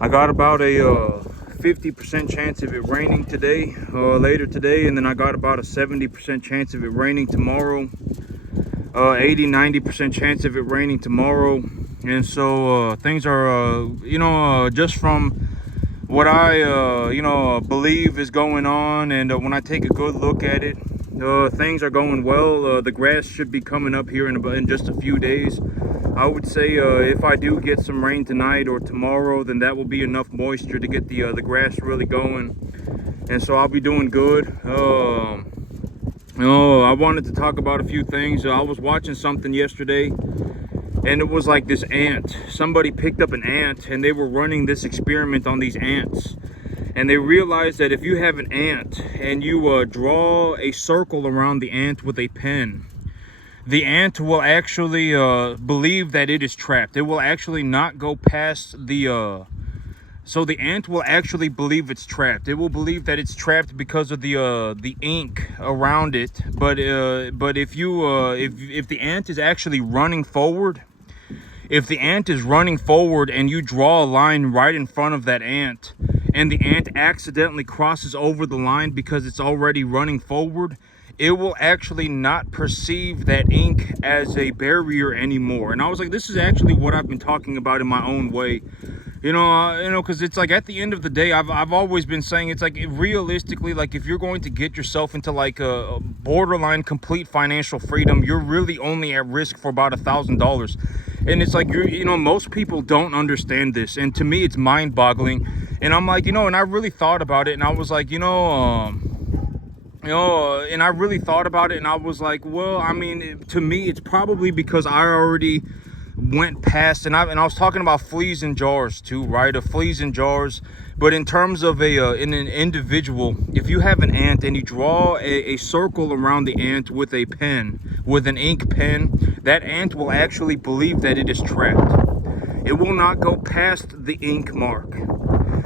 I got about a 50% chance of it raining today, later today, and then I got about a 70% chance of it raining tomorrow, 80-90% chance of it raining tomorrow. And so things are, just from what I, believe is going on, and when I take a good look at it, things are going well. The grass should be coming up here in just a few days. I would say if I do get some rain tonight or tomorrow, then that will be enough moisture to get the grass really going, and so I'll be doing good. I wanted to talk about a few things. I was watching something yesterday, and it was like this ant. Somebody picked up an ant, and they were running this experiment on these ants. And they realized that if you have an ant and you draw a circle around the ant with a pen, the ant will actually believe that it is trapped. It will actually not go past the... So the ant will actually believe it's trapped. It will believe that it's trapped because of the ink around it. But if the ant is actually running forward, if the ant is running forward and you draw a line right in front of that ant, and the ant accidentally crosses over the line because it's already running forward, it will actually not perceive that ink as a barrier anymore. And I was like, this is actually what I've been talking about in my own way. Because it's like, at the end of the day, I've always been saying, it's like, realistically, like, if you're going to get yourself into like a borderline complete financial freedom, you're really only at risk for about $1,000. And it's like, most people don't understand this, and to me it's mind-boggling. And I'm like, and I really thought about it, and I was like, and I really thought about it, and I was like, well, I mean, to me, it's probably because I already went past, and I was talking about fleas in jars too, right? Of fleas in jars. But in terms of in an individual, if you have an ant and you draw a circle around the ant with a pen, with an ink pen, that ant will actually believe that it is trapped. It will not go past the ink mark.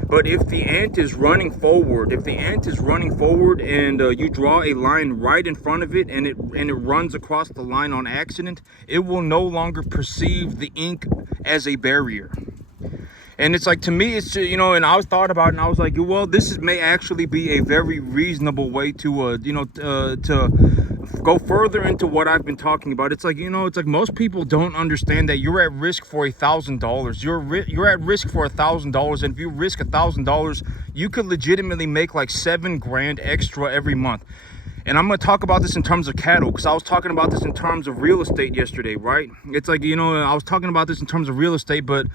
But if the ant is running forward, and you draw a line right in front of it, and it runs across the line on accident, it will no longer perceive the ink as a barrier. And it's like, to me, it's, and I was thought about it, and I was like, well, this may actually be a very reasonable way to go further into what I've been talking about. It's like, it's like most people don't understand that you're at risk for $1,000. You're at risk for $1,000, and if you risk $1,000, you could legitimately make like $7 grand extra every month. And I'm going to talk about this in terms of cattle, because I was talking about this in terms of real estate yesterday, right? It's like, I was talking about this in terms of real estate, but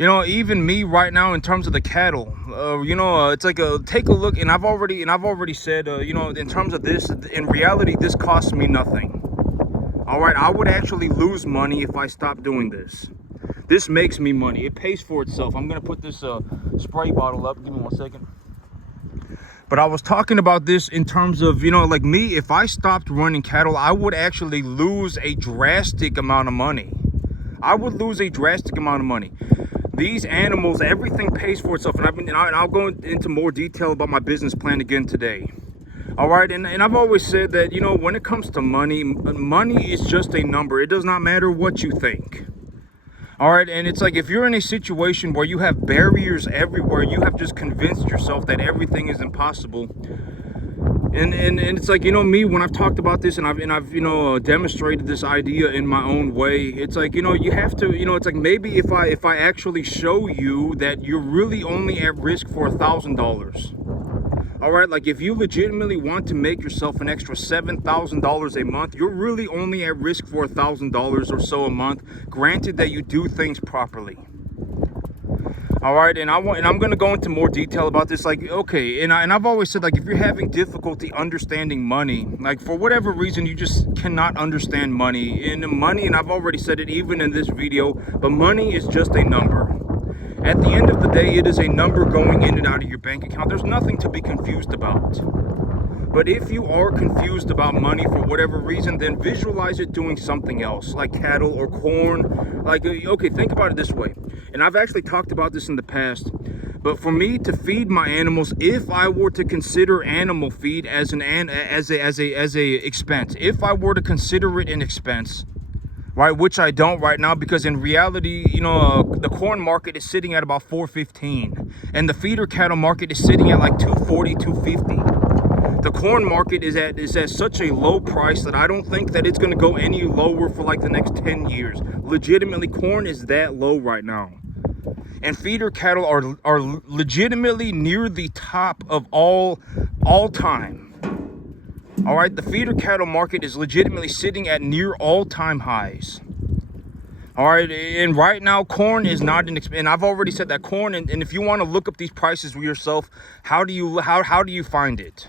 even me right now in terms of the cattle, it's like take a look, and I've already said, in terms of this, in reality, this costs me nothing. All right, I would actually lose money if I stopped doing this. This makes me money. It pays for itself. I'm gonna put this spray bottle up. Give me 1 second. But I was talking about this in terms of, like me, if I stopped running cattle, I would actually lose a drastic amount of money. These animals, everything pays for itself, and I'll go into more detail about my business plan again today. All right, and I've always said that, when it comes to money, money is just a number. It does not matter what you think. All right, and it's like, if you're in a situation where you have barriers everywhere, you have just convinced yourself that everything is impossible. And it's like, me, when I've talked about this, and I've demonstrated this idea in my own way, it's like, you have to, it's like, maybe if I actually show you that you're really only at risk for $1,000. All right, like, if you legitimately want to make yourself an extra $7,000 a month, you're really only at risk for $1,000 or so a month, granted that you do things properly. All right, and I'm going to go into more detail about this. Like, okay, and I've always said, like, if you're having difficulty understanding money, like, for whatever reason, you just cannot understand money. And I've already said it even in this video, but money is just a number. At the end of the day, it is a number going in and out of your bank account. There's nothing to be confused about. But if you are confused about money for whatever reason, then visualize it doing something else, like cattle or corn. Like, okay, think about it this way. And I've actually talked about this in the past. But for me to feed my animals, if I were to consider animal feed as a expense, if I were to consider it an expense, right? Which I don't right now, because in reality, the corn market is sitting at about 415, and the feeder cattle market is sitting at like 240, 250. The corn market is at such a low price that I don't think that it's going to go any lower for like the next 10 years. Legitimately, corn is that low right now. And feeder cattle are legitimately near the top of all time. All right, the feeder cattle market is legitimately sitting at near all-time highs. All right, and right now corn is not and I've already said that corn, and if you want to look up these prices for yourself, how do you find it?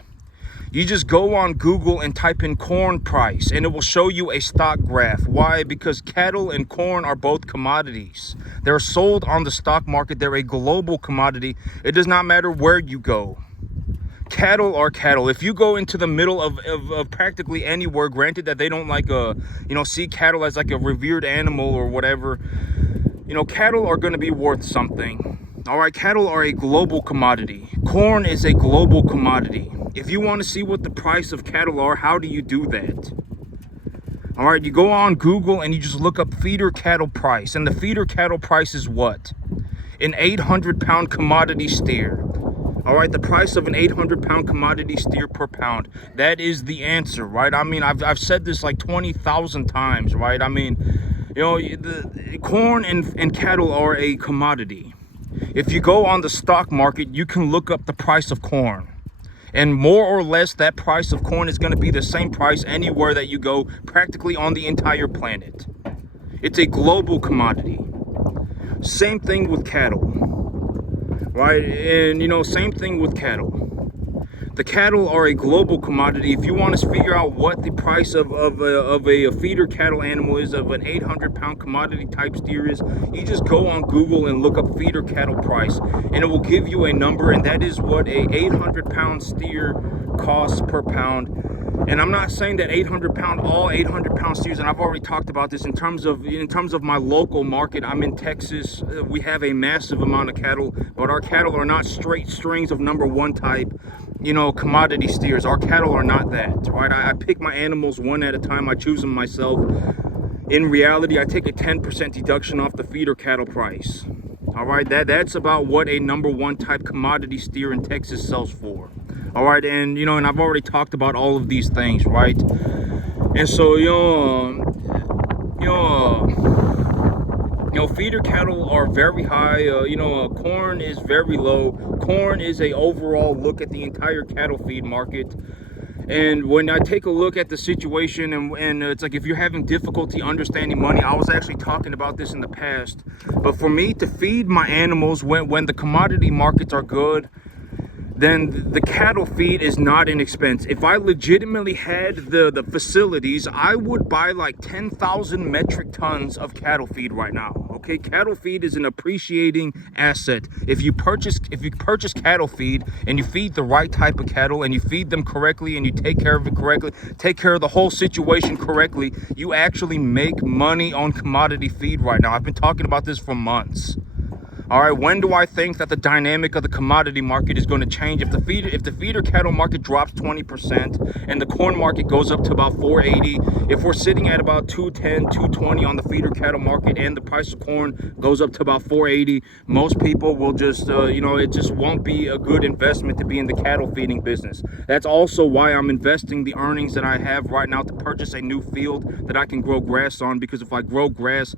You just go on Google and type in corn price, and it will show you a stock graph. Why? Because cattle and corn are both commodities. They're sold on the stock market. They're a global commodity. It does not matter where you go. Cattle are cattle. If you go into the middle of practically anywhere, granted that they don't see cattle as like a revered animal or whatever, cattle are going to be worth something. All right, cattle are a global commodity. Corn is a global commodity. If you want to see what the price of cattle are, how do you do that? All right, you go on Google and you just look up feeder cattle price, and the feeder cattle price is what? An 800-pound commodity steer. All right, the price of an 800-pound commodity steer per pound. That is the answer, right? I mean, I've said this like 20,000 times, right? I mean, the corn and cattle are a commodity. If you go on the stock market, you can look up the price of corn. And more or less, that price of corn is going to be the same price anywhere that you go, practically on the entire planet. It's a global commodity. Same thing with cattle, right? And, same thing with cattle. The cattle are a global commodity. If you want to figure out what the price of a feeder cattle animal is, of an 800-pound commodity type steer is, you just go on Google and look up feeder cattle price, and it will give you a number, and that is what a 800-pound steer costs per pound. And I'm not saying that all 800-pound steers, and I've already talked about this in terms of my local market. I'm in Texas. We have a massive amount of cattle, but our cattle are not straight strings of number one type, commodity steers. Our cattle are not that, right? I pick my animals one at a time. I choose them myself. In reality, I take a 10% deduction off the feeder cattle price. All right, that's about what a number one type commodity steer in Texas sells for. All right, and and I've already talked about all of these things, right? And so feeder cattle are very high. Corn is very low. Corn is a overall look at the entire cattle feed market. And when I take a look at the situation, and it's like, if you're having difficulty understanding money, I was actually talking about this in the past, but for me to feed my animals when the commodity markets are good, then the cattle feed is not an expense. If I legitimately had the facilities, I would buy like 10,000 metric tons of cattle feed right now. Okay, cattle feed is an appreciating asset. If you purchase cattle feed, and you feed the right type of cattle, and you feed them correctly, and you take care of it correctly, take care of the whole situation correctly, you actually make money on commodity feed right now. I've been talking about this for months. All right, when do I think that the dynamic of the commodity market is going to change? If the feeder cattle market drops 20% and the corn market goes up to about 480, if we're sitting at about 210, 220 on the feeder cattle market, and the price of corn goes up to about 480, most people will just, it just won't be a good investment to be in the cattle feeding business. That's also why I'm investing the earnings that I have right now to purchase a new field that I can grow grass on, because if I grow grass,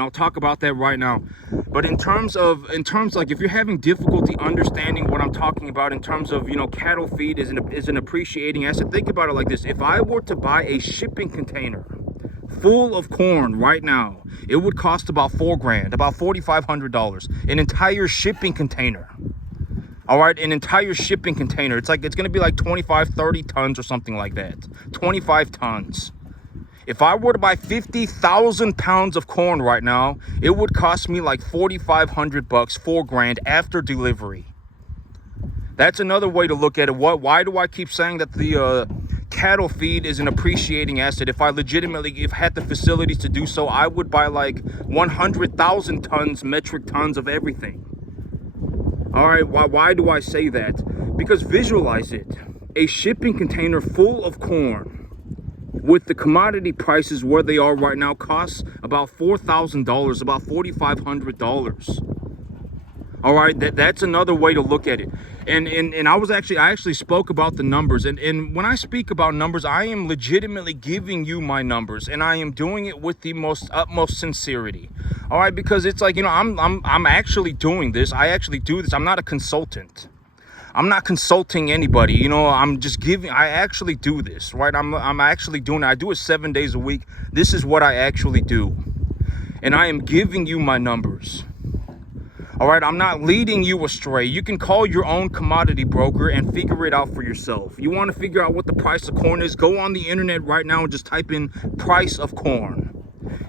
I'll talk about that right now. But in terms like, if you're having difficulty understanding what I'm talking about in terms of, cattle feed is an appreciating asset, think about it like this. If I were to buy a shipping container full of corn right now, it would cost about $4,000, about $4,500, an entire shipping container. All right, an entire shipping container. It's going to be like 25, 30 tons or something like that. 25 tons. If I were to buy 50,000 pounds of corn right now, it would cost me like $4,500, $4,000 after delivery. That's another way to look at it. Why do I keep saying that the cattle feed is an appreciating asset? If I had the facilities to do so, I would buy like 100,000 metric tons of everything. All right, why do I say that? Because visualize it. A shipping container full of corn with the commodity prices where they are right now, costs about $4,000, about $4,500. All right, that's another way to look at it. And I actually spoke about the numbers, and when I speak about numbers, I am legitimately giving you my numbers, and I am doing it with the utmost sincerity. All right, because it's like, you know, I'm actually doing this. I actually do this. I'm not a consultant. I'm not consulting anybody, you know. I actually do this, right? I'm actually doing it. I do it 7 days a week. This is what I actually do, and I am giving you my numbers. All right, I'm not leading you astray. You can call your own commodity broker and figure it out for yourself. You want to figure out what the price of corn is? Go on the internet right now and just type in price of corn.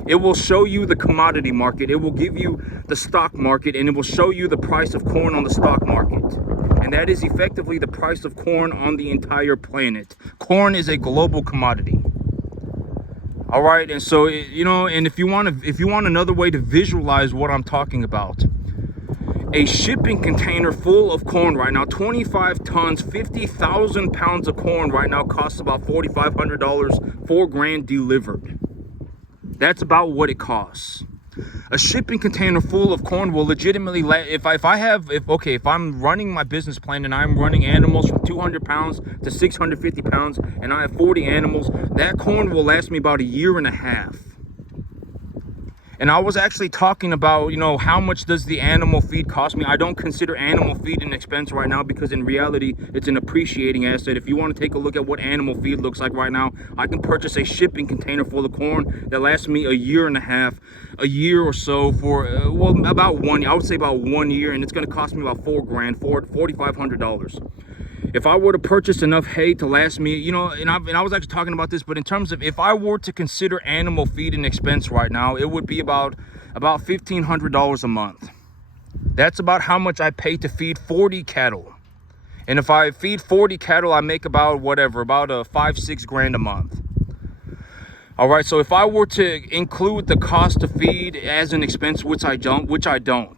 It will show you the commodity market. It will give you the stock market, and it will show you the price of corn on the stock market. And that is effectively the price of corn on the entire planet. Corn is a global commodity. All right, and so, you know, and if you want another way to visualize what I'm talking about, a shipping container full of corn right now, 25 tons, 50,000 pounds of corn right now costs about $4,500, $4,000 delivered. That's about what it costs. A shipping container full of corn will legitimately, if I'm running my business plan and I'm running animals from 200 pounds to 650 pounds and I have 40 animals, that corn will last me about a year and a half. And I was actually talking about, you know, how much does the animal feed cost me? I don't consider animal feed an expense right now, because in reality, it's an appreciating asset. If you want to take a look at what animal feed looks like right now, I can purchase a shipping container full of corn that lasts me a year and a half, a year or so for, about 1 year. I would say about 1 year, and it's going to cost me about $4,000, $4,500. If I were to purchase enough hay to last me, you know, and I was actually talking about this, but in terms of if I were to consider animal feed an expense right now, it would be about $1,500 a month. That's about how much I pay to feed 40 cattle. And if I feed 40 cattle, I make about $5,000-6,000 a month. All right, so if I were to include the cost to feed as an expense, which I don't,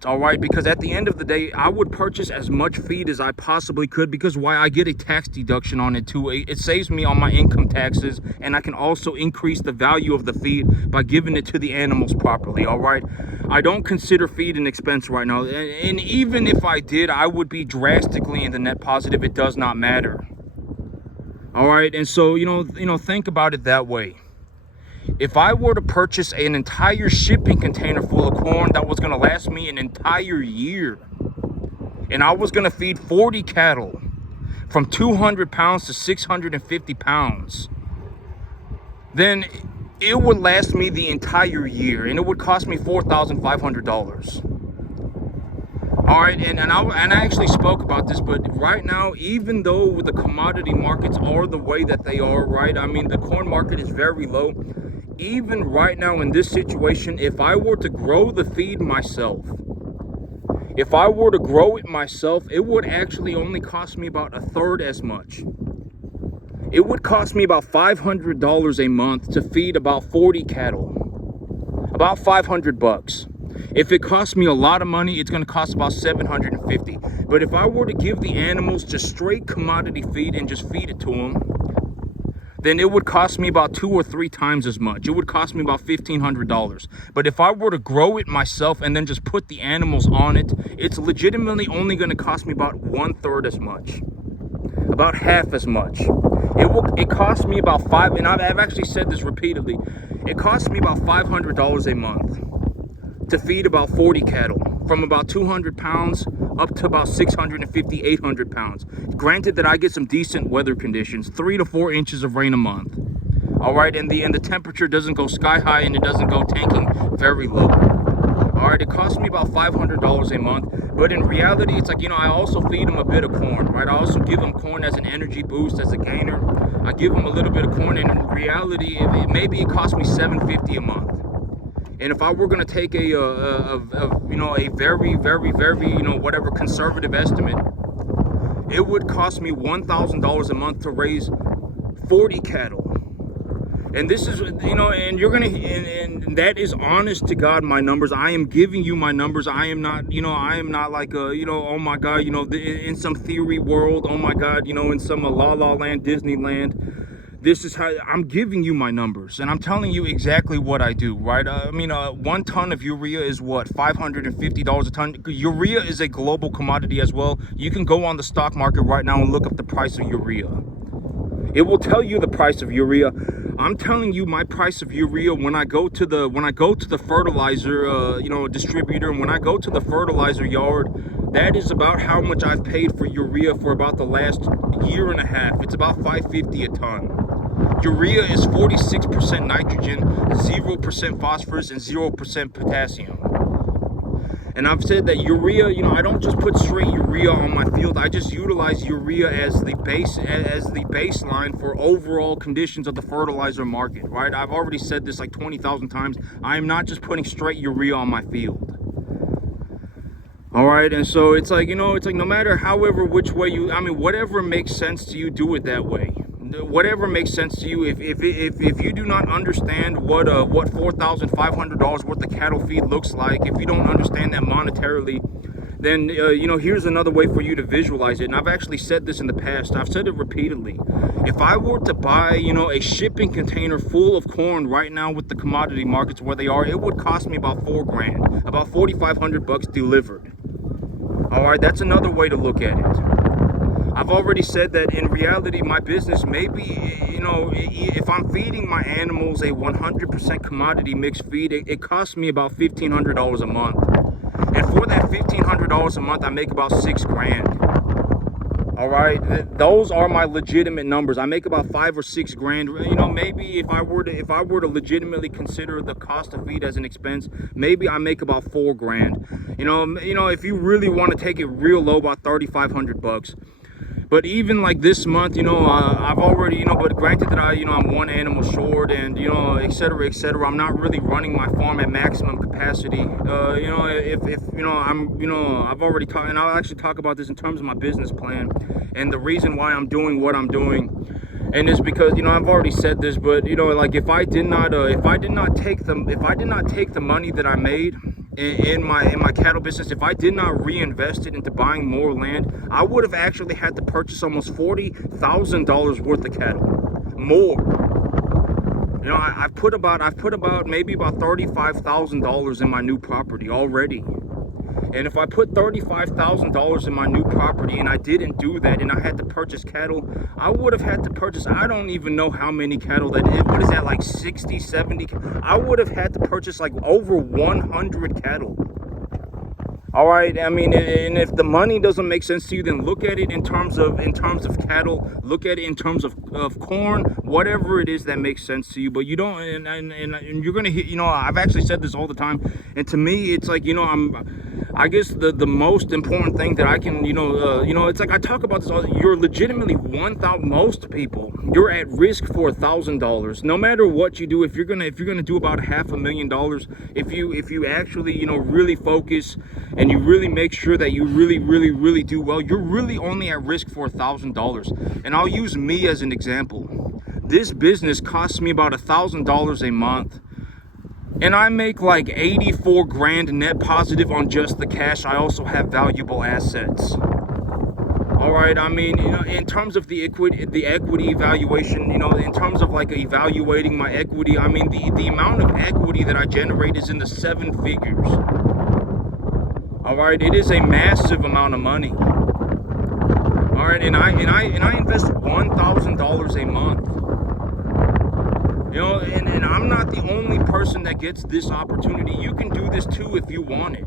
all right, because at the end of the day, I would purchase as much feed as I possibly could, because why? I get a tax deduction on it too. It saves me on my income taxes, and I can also increase the value of the feed by giving it to the animals properly, all right? I don't consider feed an expense right now, and even if I did, I would be drastically in the net positive. It does not matter. All right, and so, you know, think about it that way. If I were to purchase an entire shipping container full of corn that was going to last me an entire year, and I was going to feed 40 cattle from 200 pounds to 650 pounds, then it would last me the entire year, and it would cost me $4,500. All right, and I actually spoke about this, but right now, even though the commodity markets are the way that they are, right? I mean, the corn market is very low. Even right now in this situation, if I were to grow the feed myself, if I were to grow it myself, it would actually only cost me about a third as much. It would cost me about $500 a month to feed about 40 cattle, about $500. If it costs me a lot of money, it's going to cost about $750. But if I were to give the animals just straight commodity feed and just feed it to them, then it would cost me about 2 or 3 times as much. It would cost me about $1,500. But if I were to grow it myself and then just put the animals on it, it's legitimately only going to cost me about 1/3 as much, about half as much. It costs me about and I've actually said this repeatedly, it costs me about $500 a month to feed about 40 cattle, from about 200 pounds up to about 650, 800 pounds. Granted that I get some decent weather conditions, 3 to 4 inches of rain a month. All right, and the temperature doesn't go sky high, and it doesn't go tanking very low. All right, it costs me about $500 a month, but in reality, it's like, you know, I also feed them a bit of corn, right? I also give them corn as an energy boost, as a gainer. I give them a little bit of corn, and in reality, maybe it costs me $750 a month. And if I were going to take a very, very, very, you know, whatever conservative estimate, it would cost me $1,000 a month to raise 40 cattle. And this is, you know, and you're going to, and that is honest to God, my numbers. I am giving you my numbers. I am not, you know, I am not like a, you know, oh my God, you know, in some theory world, oh my God, you know, in some La La Land, Disneyland. This is how I'm giving you my numbers, and I'm telling you exactly what I do, right? 1 ton of urea is what, $550 a ton. Urea is a global commodity as well. You can go on the stock market right now and look up the price of urea. It will tell you the price of urea. I'm telling you my price of urea when I go to the fertilizer distributor, and when I go to the fertilizer yard. That is about how much I've paid for urea for about the last year and a half. It's about $550 a ton. Urea is 46% nitrogen, 0% phosphorus, and 0% potassium. And I've said that urea, I don't just put straight urea on my field. I just utilize urea as the baseline for overall conditions of the fertilizer market, right? I've already said this like 20,000 times. I'm not just putting straight urea on my field. All right, and so it's like, no matter which way whatever makes sense to you, do it that way. Whatever makes sense to you. If you do not understand what $4,500 worth of cattle feed looks like, if you don't understand that monetarily, then here's another way for you to visualize it. And I've actually said this in the past. I've said it repeatedly. If I were to buy a shipping container full of corn right now with the commodity markets where they are, it would cost me about $4,000, about $4,500 delivered. All right, that's another way to look at it. I've already said that in reality, my business, maybe, if I'm feeding my animals a 100% commodity mixed feed, it costs me about $1,500 a month. And for that $1,500 a month, I make about $6,000. All right, those are my legitimate numbers. I make about $5,000 or $6,000. Maybe if I were to legitimately consider the cost of feed as an expense, maybe I make about $4,000. If you really want to take it real low, about $3,500. But even like this month, I've already, but granted that I'm one animal short, and et cetera, et cetera. I'm not really running my farm at maximum capacity. I've already talked, and I'll actually talk about this in terms of my business plan and the reason why I'm doing what I'm doing. And it's because I've already said this, but like if I did not take the money that I made in my cattle business, if I did not reinvest it into buying more land, I would have actually had to purchase almost $40,000 worth of cattle more. I've put about maybe about $35,000 in my new property already. And if I put $35,000 in my new property and I didn't do that, and I had to purchase cattle, I would have had to purchase, I don't even know how many cattle that is. What is that, like 60, 70? I would have had to purchase like over 100 cattle. All right, and if the money doesn't make sense to you, then look at it in terms of cattle. Look at it in terms of corn, whatever it is that makes sense to you. But you don't, and you're gonna hit. I've actually said this all the time, and to me, it's like I guess the most important thing that I can, it's like I talk about this all. You're legitimately most people, you're at risk for $1,000, no matter what you do. If you're gonna do about $500,000, if you actually really focus and you really make sure that you really do well, you're really only at risk for $1,000. And I'll use me as an example. This business costs me about $1,000 a month, and I make like 84 grand net positive on just the cash. I also have valuable assets. All right, in terms of the equity evaluation, in terms of like evaluating my equity, the amount of equity that I generate is in the 7 figures. All right, it is a massive amount of money. All right, and I invest $1,000 a month. And I'm not the only person that gets this opportunity. You can do this too if you want it.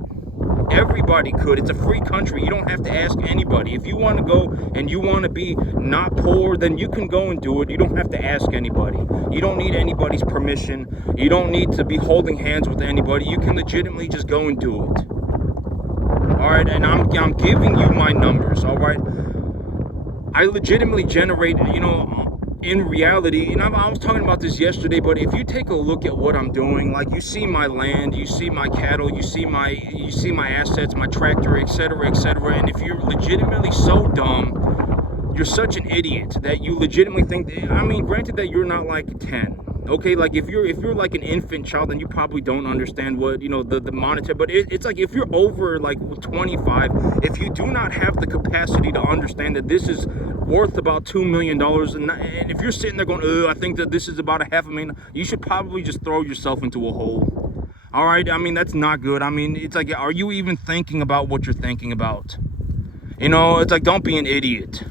Everybody could. It's a free country. You don't have to ask anybody. If you want to go and you want to be not poor, then you can go and do it. You don't have to ask anybody. You don't need anybody's permission. You don't need to be holding hands with anybody. You can legitimately just go and do it. All right, and I'm giving you my numbers. All right, I legitimately generate, in reality, and I was talking about this yesterday, but if you take a look at what I'm doing, like you see my land, you see my cattle, you see my assets, my tractor, etc., etc., and if you're legitimately so dumb, you're such an idiot that you legitimately think, granted that you're not like 10, Okay, like if you're like an infant child, then you probably don't understand what, you know, the monetary. But it's like if you're over like 25, if you do not have the capacity to understand that this is worth about $2 million, and if you're sitting there going, I think that this is about a half a million, you should probably just throw yourself into a hole. All right, I mean, that's not good. I mean, it's like, are you even thinking about what you're thinking about? You know, it's like, don't be an idiot.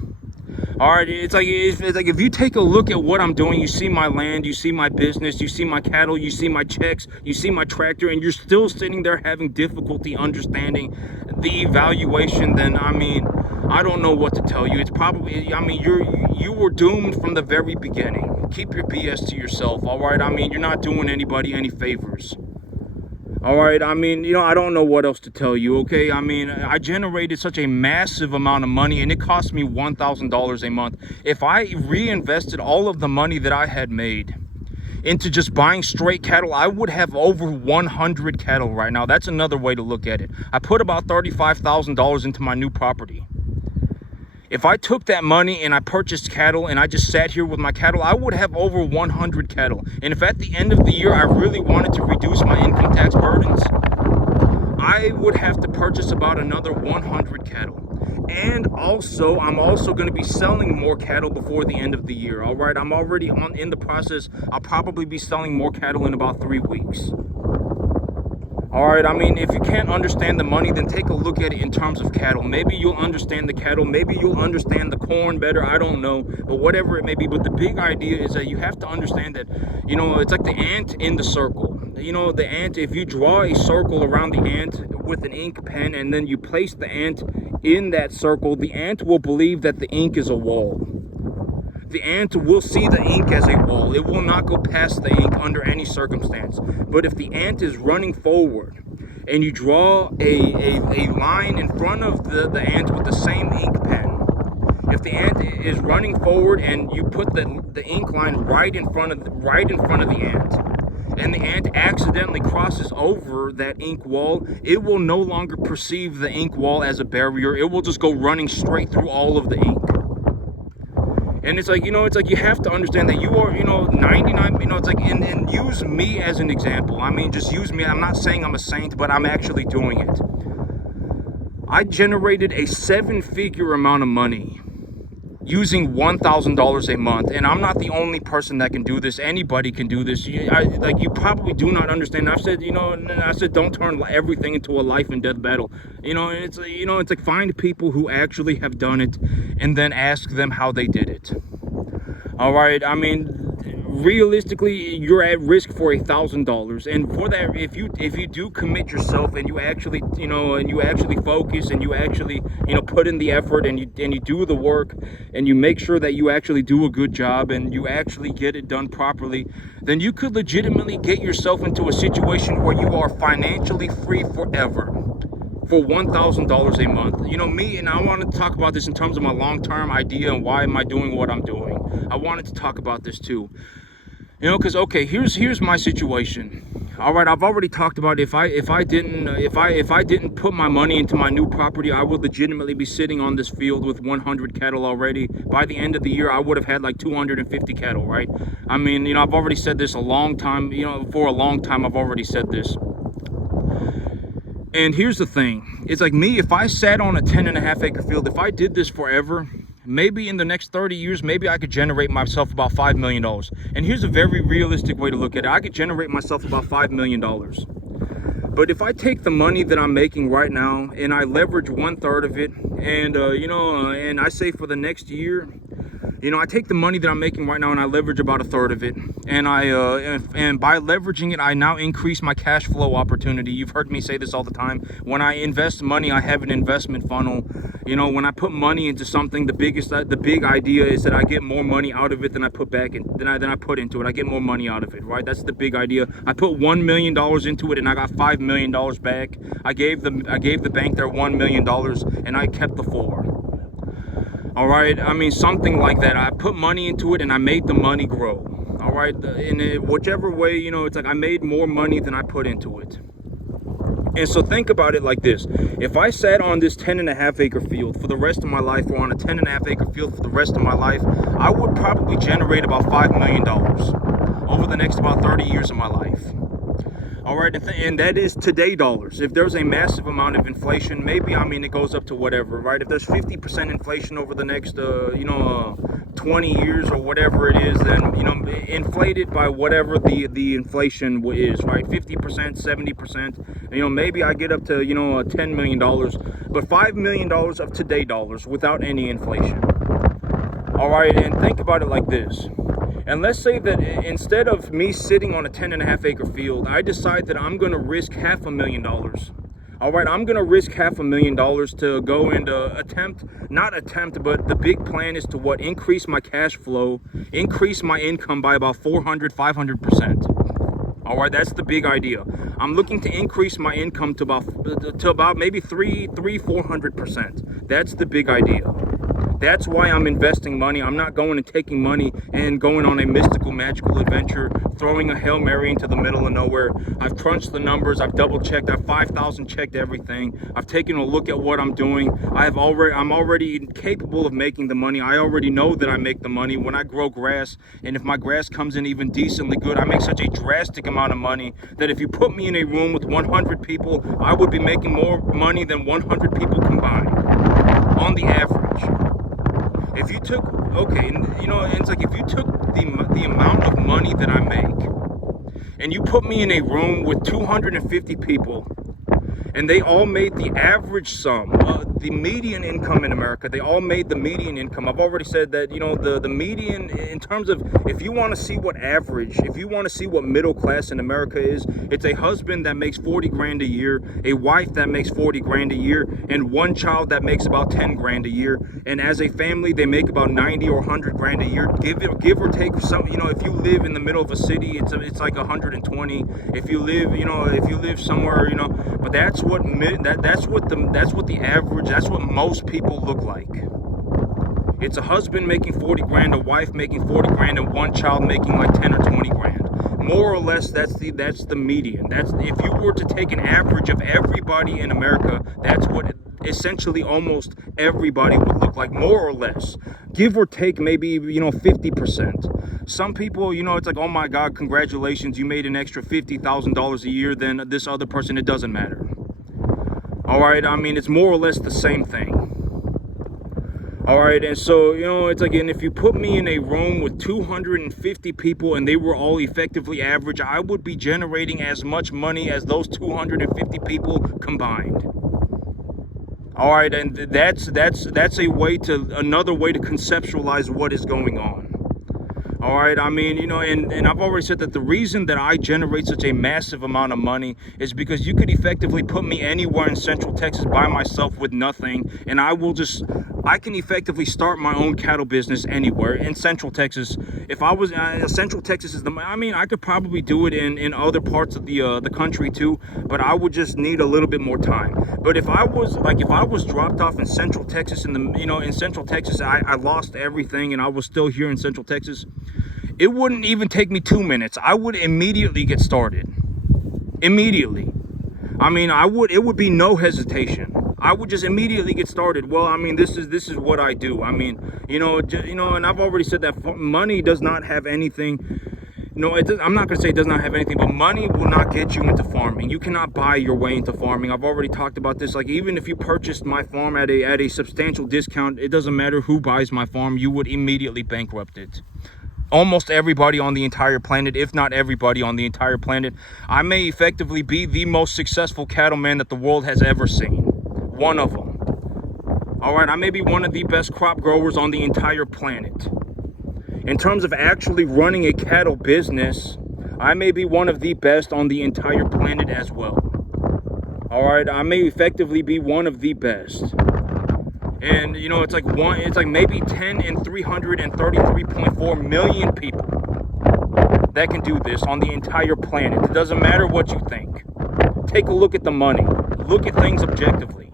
All right, it's like if you take a look at what I'm doing, you see my land, you see my business, you see my cattle, you see my checks, you see my tractor, and you're still sitting there having difficulty understanding the evaluation, then I mean, I don't know what to tell you. It's probably, I mean, you were doomed from the very beginning. Keep your BS to yourself, all right? I mean, you're not doing anybody any favors. All right, I mean, you know, I don't know what else to tell you, okay? I mean, I generated such a massive amount of money, and it cost me $1,000 a month. If I reinvested all of the money that I had made into just buying straight cattle, I would have over 100 cattle right now. That's another way to look at it. I put about $35,000 into my new property. If I took that money and I purchased cattle and I just sat here with my cattle, I would have over 100 cattle. And if at the end of the year I really wanted to reduce my income tax burdens, I would have to purchase about another 100 cattle. And also, I'm also going to be selling more cattle before the end of the year. All right, I'm already in the process. I'll probably be selling more cattle in about 3 weeks. All right, I mean, if you can't understand the money, then take a look at it in terms of cattle. Maybe you'll understand the cattle. Maybe you'll understand the corn better. I don't know. But whatever it may be. But the big idea is that you have to understand that, you know, it's like the ant in the circle. You know, the ant, if you draw a circle around the ant with an ink pen and then you place the ant in that circle, the ant will believe that the ink is a wall. The ant will see the ink as a wall. It will not go past the ink under any circumstance. But if the ant is running forward and you draw a line in front of the ant with the same ink pen, if the ant is running forward and you put the ink line right in front of the ant, and the ant accidentally crosses over that ink wall, it will no longer perceive the ink wall as a barrier. It will just go running straight through all of the ink. And it's like, you know, it's like you have to understand that you are, you know, 99, you know, it's like, and use me as an example. I mean, just use me. I'm not saying I'm a saint, but I'm actually doing it. I generated a 7-figure amount of money using $1,000 a month, and I'm not the only person that can do this. Anybody can do this. You probably do not understand. I've said, you know, don't turn everything into a life and death battle. You know, it's like find people who actually have done it, and then ask them how they did it. All right, I mean, realistically, you're at risk for $1,000, and for that, if you do commit yourself and you actually, you know, and you actually focus and you actually, you know, put in the effort and you do the work and you make sure that you actually do a good job and you actually get it done properly, then you could legitimately get yourself into a situation where you are financially free forever for $1,000 a month. You know, me, and I wanted to talk about this in terms of my long-term idea and why am I doing what I'm doing. I wanted to talk about this too. You know, because okay, here's my situation. All right, I've already talked about if I didn't put my money into my new property, I would legitimately be sitting on this field with 100 cattle already. By the end of the year, I would have had like 250 cattle, right? I mean, you know, I've already said this a long time. You know, for a long time, I've already said this. And here's the thing. It's like me, if I sat on a 10.5 acre field, if I did this forever, maybe in the next 30 years, maybe I could generate myself about $5 million. And here's a very realistic way to look at it. I could generate myself about $5 million. But if I take the money that I'm making right now and I leverage 1/3 of it, and you know, and I say for the next year, you know, I take the money that I'm making right now and I leverage about 1/3 of it, and and by leveraging it, I now increase my cash flow opportunity. You've heard me say this all the time. When I invest money, I have an investment funnel. You know, when I put money into something, the big idea is that I get more money out of it than I put back in, than I put into it. I get more money out of it, right? That's the big idea. I put $1 million into it and I got $5 million back. I gave the bank their $1 million and I kept the 4. All right, I mean, something like that. I put money into it and I made the money grow. All right, in whichever way, you know, it's like I made more money than I put into it. And so think about it like this. If I sat on this 10.5 acre field for the rest of my life, or on a 10.5 acre field for the rest of my life, I would probably generate about $5 million. over the next about 30 years of my life. All right, and that is today dollars. If there's a massive amount of inflation, maybe, I mean, it goes up to whatever, right? If there's 50% inflation over the next, 20 years or whatever it is, then, inflated by whatever the inflation is, right? 50%, 70%, maybe I get up to, $10 million, but $5 million of today dollars without any inflation. All right, and think about it like this. And let's say that instead of me sitting on a 10.5 acre field, I decide that I'm going to risk $500,000. All right, I'm going to risk $500,000 to go and but the big plan is to increase my cash flow, increase my income by about 500%. All right, that's the big idea. I'm looking to increase my income to about maybe 400%. That's the big idea. That's why I'm investing money. I'm not going and taking money and going on a mystical, magical adventure, throwing a Hail Mary into the middle of nowhere. I've crunched the numbers. I've double checked. I've 5,000 checked everything. I've taken a look at what I'm doing. I'm already capable of making the money. I already know that I make the money when I grow grass. And if my grass comes in even decently good, I make such a drastic amount of money that if you put me in a room with 100 people, I would be making more money than 100 people combined on the average. If you took, it's like if you took the amount of money that I make and you put me in a room with 250 people and they all made the average sum, the median income in America, they all made the median income. I've already said that, the median in terms of, if you want to see what middle class in America is, it's a husband that makes 40 grand a year, a wife that makes 40 grand a year, and one child that makes about 10 grand a year. And as a family, they make about 90 or 100 grand a year, give or take some, if you live in the middle of a city, it's like 120. If you live somewhere, but that's what the average, that's what most people look like. It's a husband making 40 grand, a wife making 40 grand, and one child making like 10 or 20 grand. More or less, that's the median. That's, if you were to take an average of everybody in America, that's what essentially almost everybody would look like, more or less. Give or take maybe, 50%. Some people, it's like, oh my God, congratulations, you made an extra $50,000 a year than this other person. It doesn't matter. All right, I mean, it's more or less the same thing. All right, and so, it's like, and if you put me in a room with 250 people and they were all effectively average, I would be generating as much money as those 250 people combined. All right, and that's another way to conceptualize what is going on. All right, I mean, and I've already said that the reason that I generate such a massive amount of money is because you could effectively put me anywhere in Central Texas by myself with nothing, and I can effectively start my own cattle business anywhere in Central Texas. If I was, Central Texas is I could probably do it in other parts of the country too, but I would just need a little bit more time. But if I was dropped off in Central Texas, in Central Texas, I lost everything and I was still here in Central Texas, it wouldn't even take me 2 minutes. I would immediately get started. Immediately. I mean, it would be no hesitation. I would just immediately get started. Well, I mean, this is what I do. I mean, and I've already said that money does not have anything. I'm not going to say it does not have anything, but money will not get you into farming. You cannot buy your way into farming. I've already talked about this. Like, even if you purchased my farm at a substantial discount, it doesn't matter who buys my farm, you would immediately bankrupt it. Almost everybody on the entire planet, if not everybody on the entire planet. I may effectively be the most successful cattleman that the world has ever seen. One of them. All right, I may be one of the best crop growers on the entire planet. In terms of actually running a cattle business, I may be one of the best on the entire planet as well. All right, I may effectively be one of the best. And it's like maybe 10 and 333.4 million people that can do this on the entire planet. It doesn't matter what you think. Take a look at the money. Look at things objectively.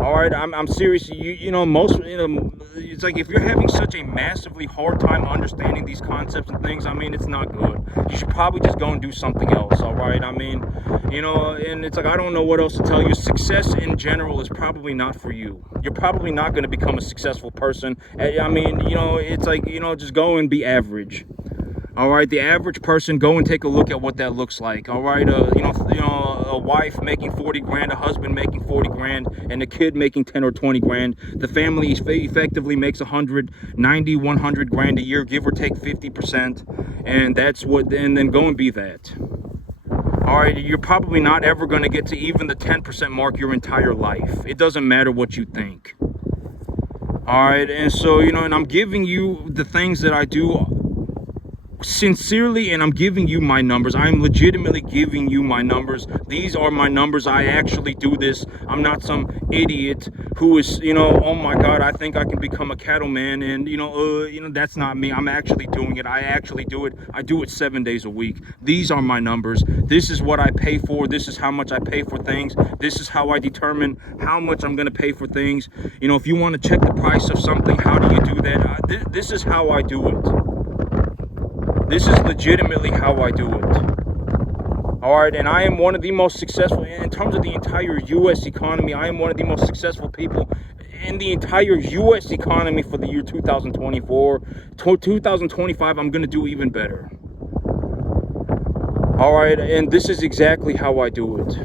All right, I'm serious. It's like, if you're having such a massively hard time understanding these concepts and things, I mean, it's not good. You should probably just go and do something else. All right, I mean, and it's like, I don't know what else to tell you. Success in general is probably not for you. You're probably not going to become a successful person. I mean, it's like, just go and be average. All right, the average person, go and take a look at what that looks like. All right, a wife making 40 grand, a husband making 40 grand, and a kid making 10 or 20 grand. The family effectively makes 100 grand a year, give or take 50%, and that's what. And then go and be that. All right, you're probably not ever going to get to even the 10% mark your entire life. It doesn't matter what you think. All right, and so and I'm giving you the things that I do sincerely, and I'm giving you my numbers. I'm legitimately giving you my numbers. These are my numbers. I actually do this. I'm not some idiot who is oh my god, I think I can become a cattleman, and that's not me. I'm actually doing it. I actually do it. I do it 7 days a week. These are my numbers. This is what I pay for. This is how much I pay for things. This is how I determine how much I'm going to pay for things. If you want to check the price of something, how do you do that? This is how I do it. This is legitimately how I do it. All right, and I am one of the most successful, in terms of the entire U.S. economy, I am one of the most successful people in the entire U.S. economy for the year 2024. 2025, I'm going to do even better. All right, and this is exactly how I do it.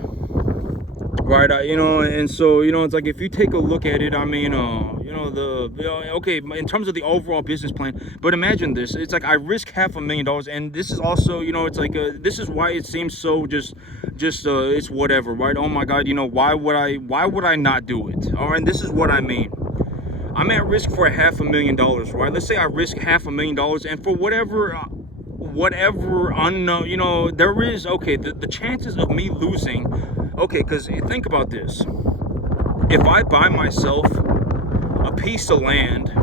Right, and so, it's like, if you take a look at it, I mean, okay, in terms of the overall business plan, but imagine this, it's like I risk $500,000, and this is also, it's like, this is why it seems so just it's whatever, right? Oh my God, why would I not do it? All right, and this is what I mean. I'm at risk for $500,000, right? Let's say I risk $500,000, and for whatever unknown, there is, okay, the chances of me losing, okay, because think about this. If I buy myself a piece of land,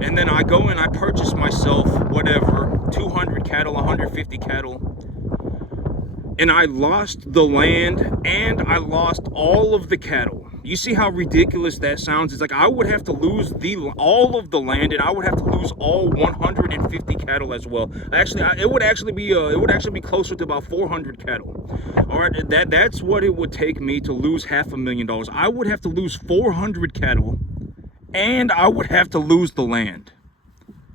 and then I go and I purchase myself, whatever, 200 cattle, 150 cattle, and I lost the land and I lost all of the cattle. You see how ridiculous that sounds? It's like I would have to lose all of the land, and I would have to lose all 150 cattle as well. Actually, it would actually be closer to about 400 cattle. All right, that's what it would take me to lose $500,000. I would have to lose 400 cattle, and I would have to lose the land.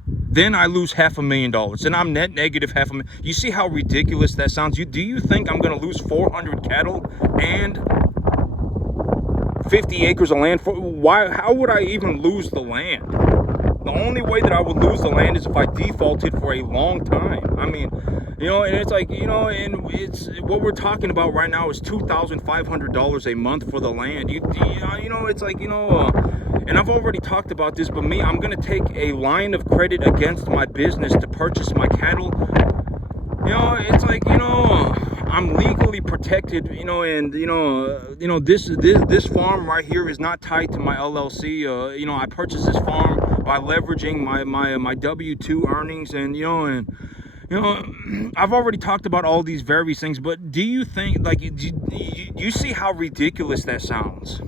Then I lose $500,000, and I'm net negative $500,000. You see how ridiculous that sounds? Do you think I'm going to lose 400 cattle and 50 acres of land? How would I even lose the land? The only way that I would lose the land is if I defaulted for a long time. I mean, and it's like, and it's what we're talking about right now is $2,500 a month for the land. It's like, and I've already talked about this, but I'm going to take a line of credit against my business to purchase my cattle. It's like, I'm legally protected, and this farm right here is not tied to my LLC. I purchased this farm by leveraging my W-2 earnings, and I've already talked about all these various things, but do you think, like, you see how ridiculous that sounds?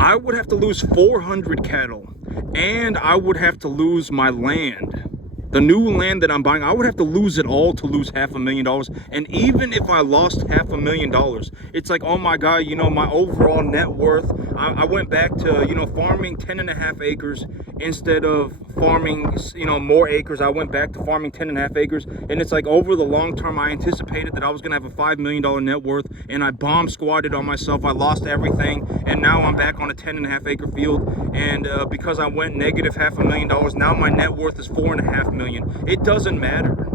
I would have to lose 400 cattle, and I would have to lose my land. The new land that I'm buying, I would have to lose it all to lose $500,000. And even if I lost $500,000, it's like, oh my God, my overall net worth, I went back to, farming 10.5 acres instead of farming, more acres. I went back to farming 10.5 acres. And it's like, over the long term, I anticipated that I was going to have a $5 million net worth, and I bomb squatted on myself. I lost everything. And now I'm back on a 10.5 acre field. And because I went negative $500,000, now my net worth is $4.5 million. It doesn't matter.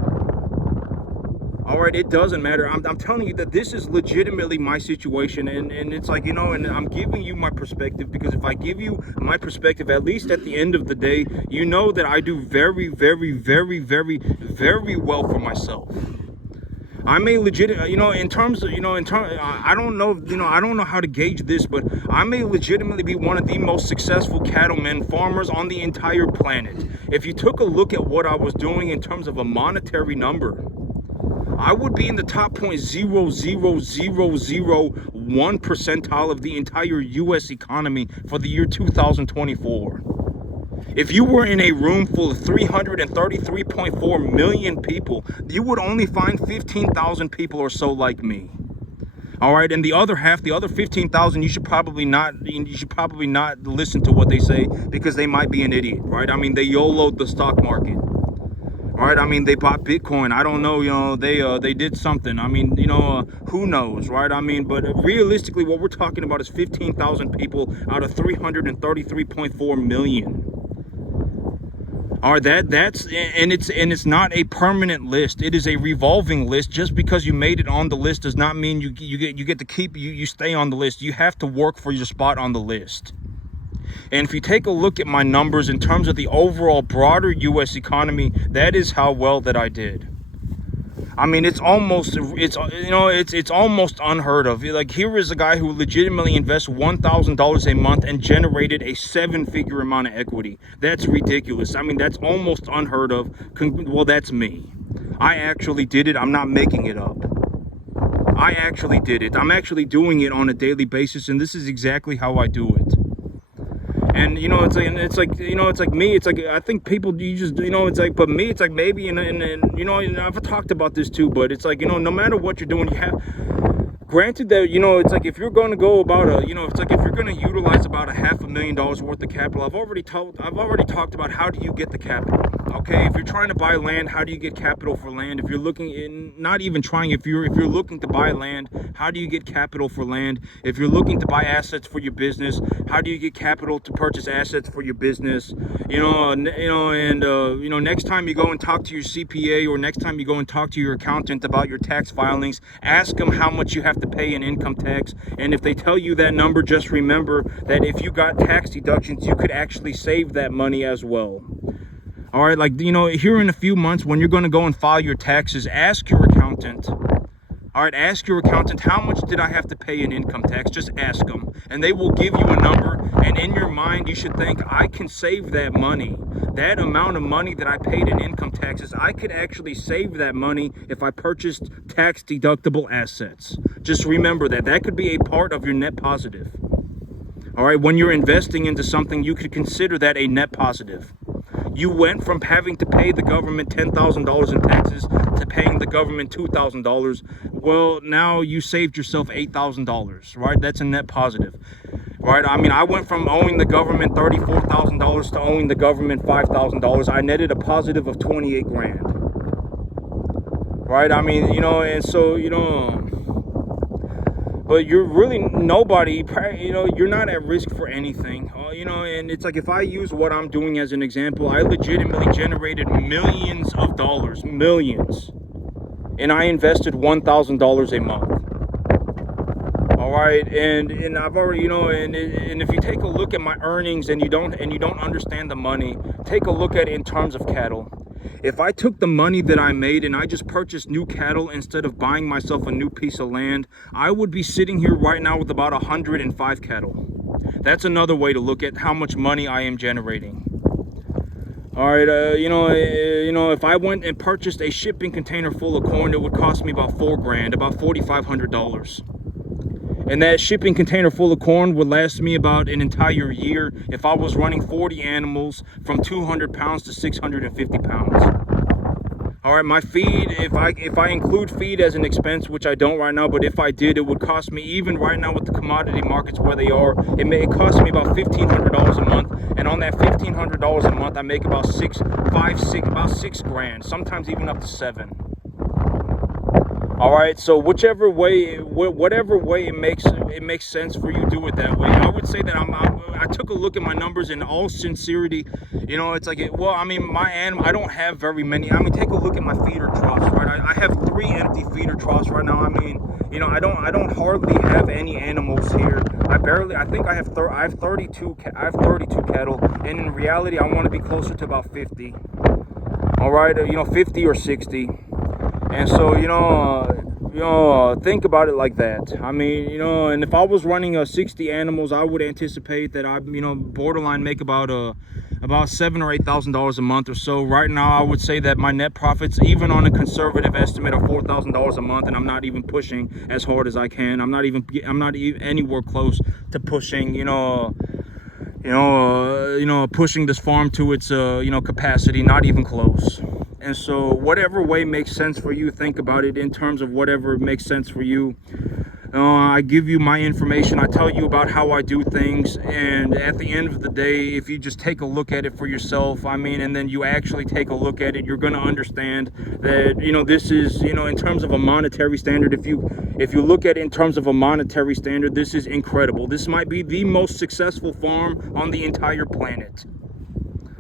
All right, it doesn't matter. I'm telling you that this is legitimately my situation, and it's like, and I'm giving you my perspective, because if I give you my perspective, at least at the end of the day, that I do very, very, very, very, very well for myself. I may in terms of, I don't know, I don't know how to gauge this, but I may legitimately be one of the most successful cattlemen, farmers on the entire planet. If you took a look at what I was doing in terms of a monetary number, I would be in the top 0.00001 percentile of the entire U.S. economy for the year 2024. If you were in a room full of 333.4 million people, you would only find 15,000 people or so like me. All right, and the other 15,000, you should probably not listen to what they say, because they might be an idiot, right? I mean, they YOLO'd the stock market. All All right, I mean, they bought Bitcoin. I don't know, they did something. I mean, who knows, right? I mean, but realistically, what we're talking about is 15,000 people out of 333.4 million. All right, it's not a permanent list. It is a revolving list. Just because you made it on the list does not mean you get to keep you stay on the list. You have to work for your spot on the list. And if you take a look at my numbers in terms of the overall broader US economy, that is how well that I did. I mean, it's almost unheard of. Like, here is a guy who legitimately invests $1,000 a month and generated a 7-figure amount of equity. That's ridiculous. I mean, that's almost unheard of. Well, that's me. I actually did it. I'm not making it up. I actually did it. I'm actually doing it on a daily basis, and this is exactly how I do it. And it's like me. It's like, I think people, it's like, but me, it's like maybe, and I've talked about this too. But it's like, no matter what you're doing, you have. Granted that, it's like, if you're going to go about it's like, if you're going to utilize about $500,000 worth of capital, I've already talked about how do you get the capital. Okay, if you're trying to buy land, how do you get capital for land? If you're looking in, not even trying, if you're looking to buy land, how do you get capital for land? If you're looking to buy assets for your business, how do you get capital to purchase assets for your business? Next time you go and talk to your CPA, or next time you go and talk to your accountant about your tax filings, ask them how much you have to pay in income tax. And if they tell you that number, just remember that if you got tax deductions, you could actually save that money as well. All right, like, here in a few months, when you're going to go and file your taxes, ask your accountant. All right, ask your accountant, how much did I have to pay in income tax? Just ask them, and they will give you a number. And in your mind, you should think, I can save that money. That amount of money that I paid in income taxes, I could actually save that money if I purchased tax deductible assets. Just remember that. That could be a part of your net positive. All right, when you're investing into something, you could consider that a net positive. You went from having to pay the government $10,000 in taxes to paying the government $2,000. Well, now you saved yourself $8,000, right? That's a net positive, right? I mean, I went from owing the government $34,000 to owing the government $5,000. I netted a positive of 28 grand, right? I mean, and so, but you're really nobody, you're not at risk for anything, and it's like, if I use what I'm doing as an example, I legitimately generated millions of dollars, millions, and I invested $1,000 a month. All right, and I've already, and if you take a look at my earnings and you don't understand the money, take a look at it in terms of cattle. If I took the money that I made and I just purchased new cattle instead of buying myself a new piece of land, I would be sitting here right now with about 105 cattle. That's another way to look at how much money I am generating. All right, if I went and purchased a shipping container full of corn, it would cost me about $4 grand, about $4,500. And that shipping container full of corn would last me about an entire year if I was running 40 animals from 200 pounds to 650 pounds. All right, my feed, if I include feed as an expense, which I don't right now, but if I did, it would cost me, even right now with the commodity markets where they are, it cost me about $1,500 a month. And on that $1,500 a month, I make about about 6 grand, sometimes even up to 7. All right, so whatever way it makes sense for you, do it that way. I would say that I took a look at my numbers in all sincerity. It's like, I don't have very many. I mean, take a look at my feeder troughs, right? I have 3 empty feeder troughs right now. I mean, I don't hardly have any animals here. I think I have 32 cattle, and in reality, I want to be closer to about 50. All right, 50 or 60. And so, think about it like that. I mean, and if I was running 60 animals, I would anticipate that I, borderline make about $7,000 or $8,000 a month or so. Right now, I would say that my net profits, even on a conservative estimate of $4,000 a month, and I'm not even pushing as hard as I can. I'm not even anywhere close to pushing, pushing this farm to its, capacity. Not even close. And so whatever way makes sense for you, think about it in terms of whatever makes sense for you. I give you my information. I tell you about how I do things. And at the end of the day, if you just take a look at it for yourself, I mean, and then you actually take a look at it, you're going to understand that, this is, in terms of a monetary standard, if you look at it in terms of a monetary standard, this is incredible. This might be the most successful farm on the entire planet.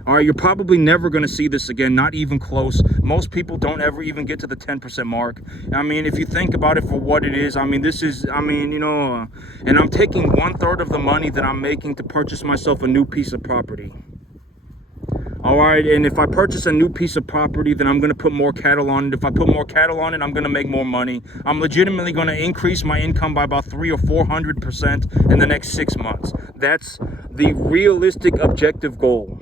All right, you're probably never going to see this again, not even close. Most people don't ever even get to the 10% mark. I mean, if you think about it for what it is, I mean, this is, and I'm taking 1/3 of the money that I'm making to purchase myself a new piece of property. All right, and if I purchase a new piece of property, then I'm going to put more cattle on it. If I put more cattle on it, I'm going to make more money. I'm legitimately going to increase my income by about 300 or 400% in the next 6 months. That's the realistic objective goal.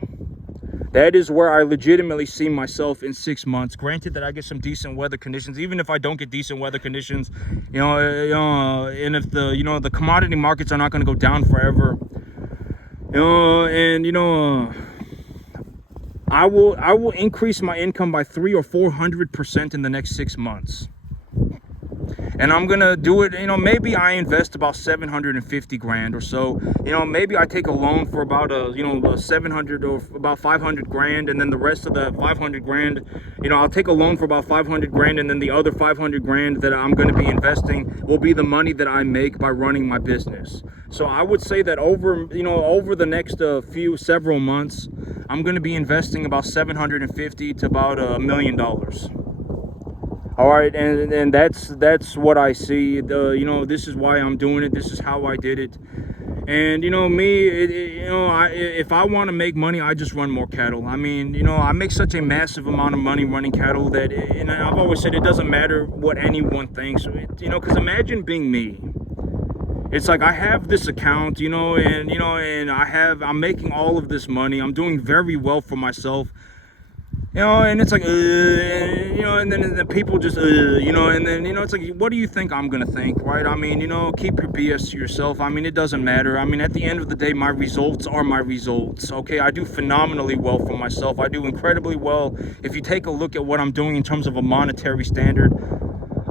That is where I legitimately see myself in 6 months. Granted that I get some decent weather conditions. Even if I don't get decent weather conditions, and if the commodity markets are not going to go down forever, I will increase my income by 300 or 400% in the next 6 months. And I'm gonna do it, maybe I invest about 750 grand or so. Maybe I take a loan for about 700 or about 500 grand, and then the rest of the 500 grand, I'll take a loan for about 500 grand, and then the other 500 grand that I'm gonna be investing will be the money that I make by running my business. So I would say that over the next several months, I'm gonna be investing about 750 to about $1 million. All right, and that's what I see. This is why I'm doing it. This is how I did it. And if I want to make money, I just run more cattle. I mean, I make such a massive amount of money running cattle that, and I've always said it doesn't matter what anyone thinks. Because imagine being me. It's like I have this account, and I'm making all of this money. I'm doing very well for myself. And it's like, and then the people just, and then, it's like, what do you think I'm going to think, right? I mean, keep your BS to yourself. I mean, it doesn't matter. I mean, at the end of the day, my results are my results, okay? I do phenomenally well for myself. I do incredibly well. If you take a look at what I'm doing in terms of a monetary standard,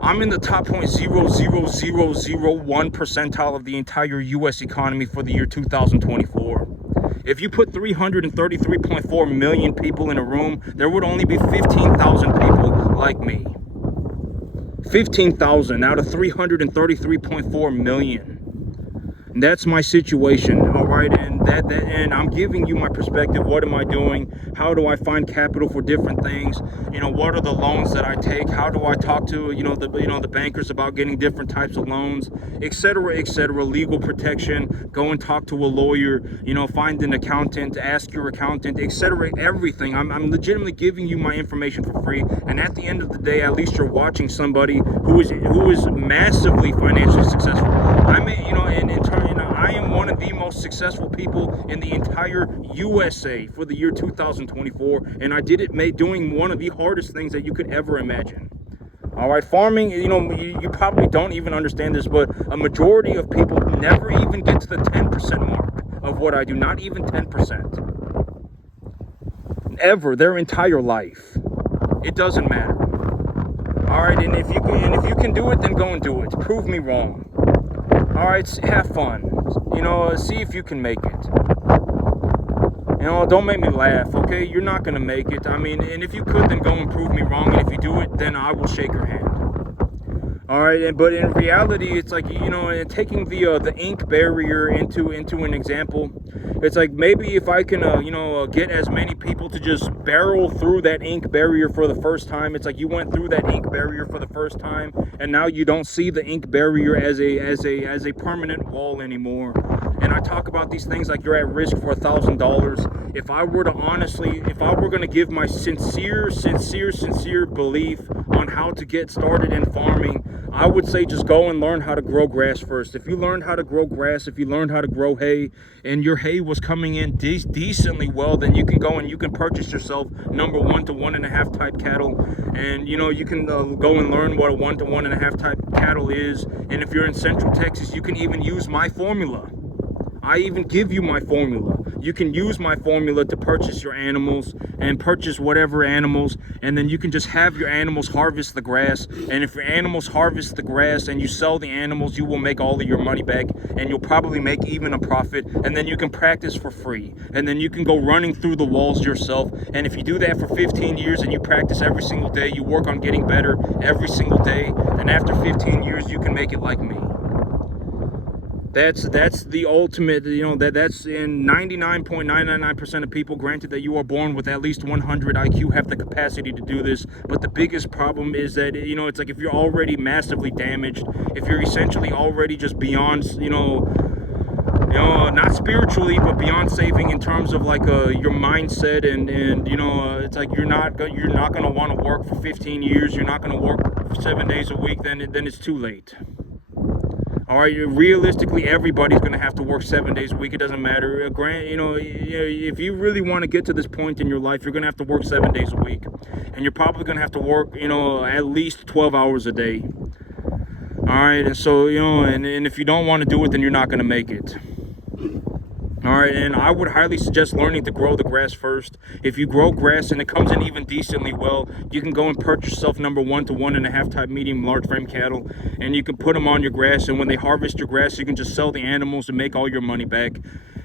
I'm in the top 0.00001 percentile of the entire U.S. economy for the year 2024. If you put 333.4 million people in a room, there would only be 15,000 people like me. 15,000 out of 333.4 million. And that's my situation, all right? And I'm giving you my perspective. What am I doing? How do I find capital for different things? What are the loans that I take? How do I talk to the bankers about getting different types of loans, etc., etc. Legal protection. Go and talk to a lawyer. Find an accountant. Ask your accountant, etc. Everything. I'm legitimately giving you my information for free. And at the end of the day, at least you're watching somebody who is massively financially successful. I am one of the most successful people in the entire USA for the year 2024, and I did it doing one of the hardest things that you could ever imagine. All right, farming, you probably don't even understand this, but a majority of people never even get to the 10% mark of what I do, not even 10%. Ever, their entire life. It doesn't matter. All right, and if you can do it, then go and do it. Prove me wrong. All right, have fun. See if you can make it. Don't make me laugh, okay? You're not going to make it. I mean, and if you could, then go and prove me wrong. And if you do it, then I will shake your hand. All right, but in reality, it's like, taking the ink barrier into an example, it's like maybe if I can, get as many people to just barrel through that ink barrier for the first time. It's like you went through that ink barrier for the first time, and now you don't see the ink barrier as a permanent wall anymore. And I talk about these things like you're at risk for $1,000. If I were going to give my sincere belief on how to get started in farming, I would say just go and learn how to grow grass first. If you learned how to grow grass, if you learned how to grow hay, and your hay was coming in decently well, then you can go and you can purchase yourself number 1 to 1.5 type cattle, and you can go and learn what a 1 to 1.5 type cattle is. And if you're in Central Texas, you can even use my formula. I even give you my formula. You can use my formula to purchase your animals and purchase whatever animals, and then you can just have your animals harvest the grass. And if your animals harvest the grass and you sell the animals, you will make all of your money back, and you'll probably make even a profit. And then you can practice for free, and then you can go running through the walls yourself. And if you do that for 15 years and you practice every single day, you work on getting better every single day, and after 15 years you can make it like me. That's the ultimate, that's in 99.999% of people. Granted that you are born with at least 100 IQ, have the capacity to do this, but the biggest problem is that, it's like if you're already massively damaged, if you're essentially already just beyond, not spiritually, but beyond saving in terms of like your mindset, and it's like you're not going to want to work for 15 years, you're not going to work 7 days a week, then it's too late. All right, realistically, everybody's going to have to work 7 days a week. It doesn't matter. If you really want to get to this point in your life, you're going to have to work 7 days a week. And you're probably going to have to work, at least 12 hours a day. All right, and so, and if you don't want to do it, then you're not going to make it. All right, and I would highly suggest learning to grow the grass first. If you grow grass and it comes in even decently well, you can go and purchase yourself number 1 to 1.5 type medium large frame cattle, and you can put them on your grass, and when they harvest your grass, you can just sell the animals and make all your money back.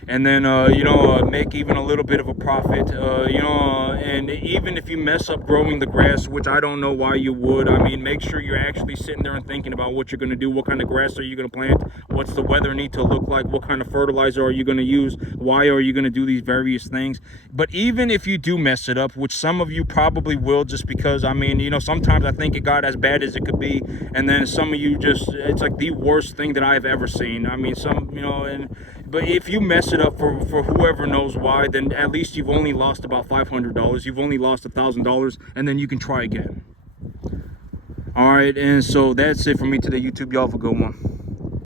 And then, make even a little bit of a profit, and even if you mess up growing the grass, which I don't know why you would, I mean, make sure you're actually sitting there and thinking about what you're going to do. What kind of grass are you going to plant? What's the weather need to look like? What kind of fertilizer are you going to use? Why are you going to do these various things? But even if you do mess it up, which some of you probably will, just because, sometimes I think it got as bad as it could be, and then some of you it's like the worst thing that I've ever seen. I mean, but if you mess it up for whoever knows why, then at least you've only lost about $500. You've only lost $1,000, and then you can try again. All right, and so that's it for me today, YouTube. Y'all have a good one.